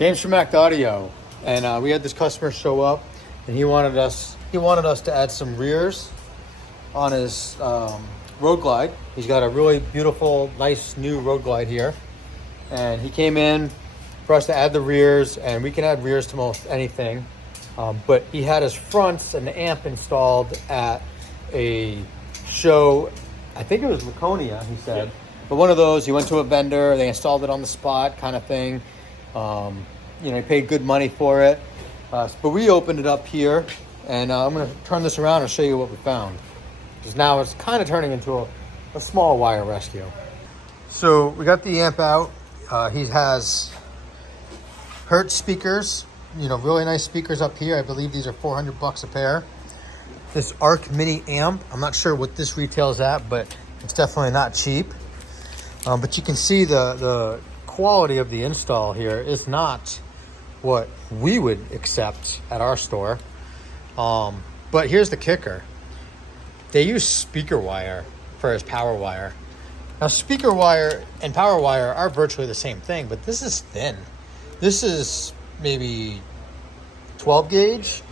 James from Act Audio, and we had this customer show up, and he wanted us to add some rears on his Road Glide. He's got a really beautiful, nice new Road Glide here, and he came in for us to add the rears, and we can add rears to most anything. But he had his fronts and the amp installed at a show. I think it was Laconia, he said. Yeah. But one of those, he went to a vendor, they installed it on the spot kind of thing. He paid good money for it. But we opened it up here, and I'm going to turn this around and show you what we found. Because now it's kind of turning into a small wire rescue. So we got the amp out. He has Hertz speakers, really nice speakers up here. I believe these are $400 a pair. This Arc Mini amp, I'm not sure what this retails at, but it's definitely not cheap. But you can see the quality of the install here is not what we would accept at our store. But here's the kicker. They use speaker wire for his power wire. Now, speaker wire and power wire are virtually the same thing, but this is thin. This is maybe 12 gauge.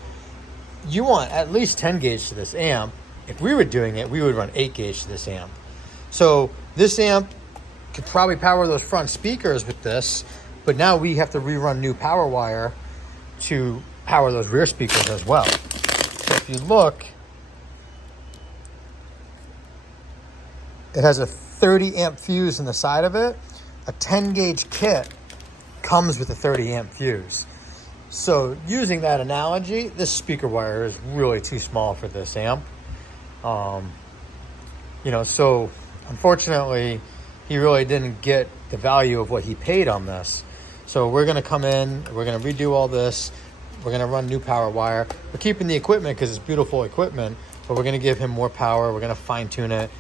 You want at least 10 gauge to this amp. If we were doing it, we would run 8 gauge to this amp. So this amp could probably power those front speakers with this, but now we have to rerun new power wire to power those rear speakers as well. So if you look, it has a 30 amp fuse in the side of it. A 10 gauge kit comes with a 30 amp fuse. So using that analogy, this speaker wire is really too small for this amp. So unfortunately, he really didn't get the value of what he paid on this. So we're gonna come in, we're gonna redo all this, we're gonna run new power wire. We're keeping the equipment because it's beautiful equipment, but we're gonna give him more power, we're gonna fine tune it,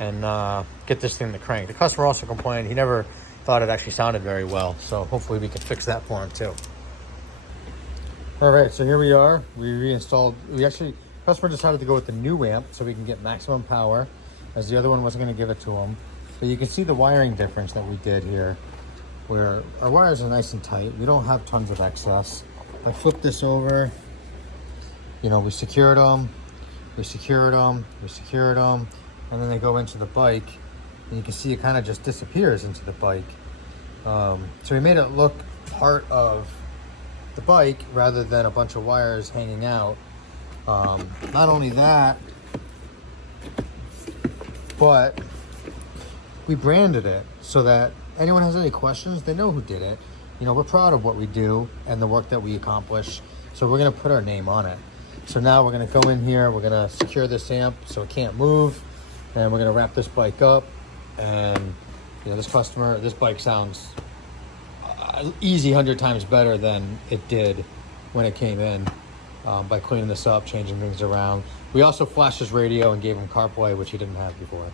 and get this thing to crank. The customer also complained he never thought it actually sounded very well, so hopefully we can fix that for him too. All right, so here we are. We reinstalled, customer decided to go with the new amp so we can get maximum power, as the other one wasn't gonna give it to him. But you can see the wiring difference that we did here, where our wires are nice and tight. We don't have tons of excess. I flipped this over, we secured them, and then they go into the bike, and you can see it kind of just disappears into the bike. So we made it look part of the bike rather than a bunch of wires hanging out. Not only that, but we branded it so that anyone has any questions, they know who did it. We're proud of what we do and the work that we accomplish. So we're gonna put our name on it. So now we're gonna go in here, we're gonna secure this amp so it can't move, and we're gonna wrap this bike up. And this bike sounds easy 100 times better than it did when it came in, by cleaning this up, changing things around. We also flashed his radio and gave him CarPlay, which he didn't have before.